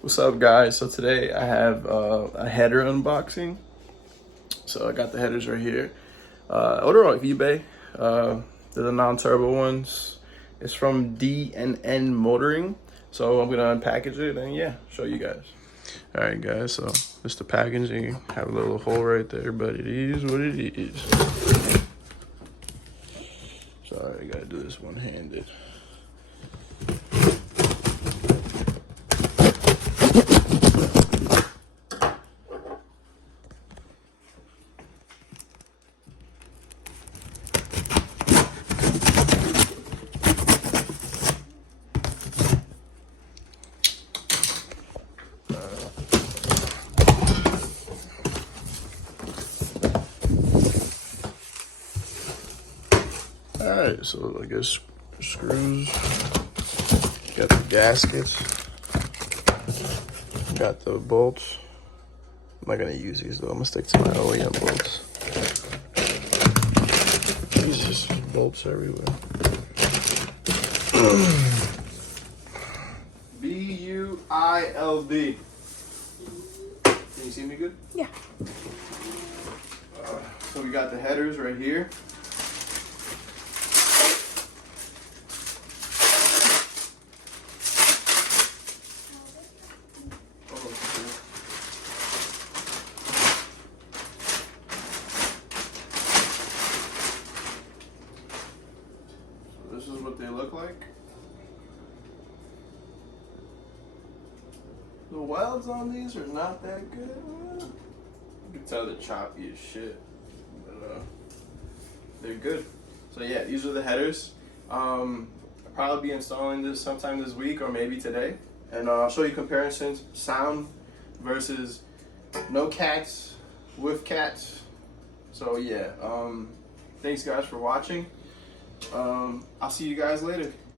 What's up, guys? So today I have a header unboxing. So I got the headers right here. Order off eBay. They're the non-turbo ones. It's from DNL Motoring. So I'm gonna unpackage it and yeah, show you guys. All right, guys. So this the packaging. Have a little hole right there, but it is what it is. Sorry, I gotta do this one-handed. Alright, so I guess screws, got the gaskets, got the bolts. I'm not gonna use these though, I'm gonna stick to my OEM bolts. There's just bolts everywhere. B-U-I-L-D. Can you see me good? Yeah. So we got the headers right here. This is what they look like. The welds on these are not that good. You can tell they're choppy as shit, but they're good. So yeah, these are the headers. I'll probably be installing this sometime this week or maybe today, and I'll show you comparisons, sound versus no cats with cats. So yeah, thanks guys for watching. I'll see you guys later.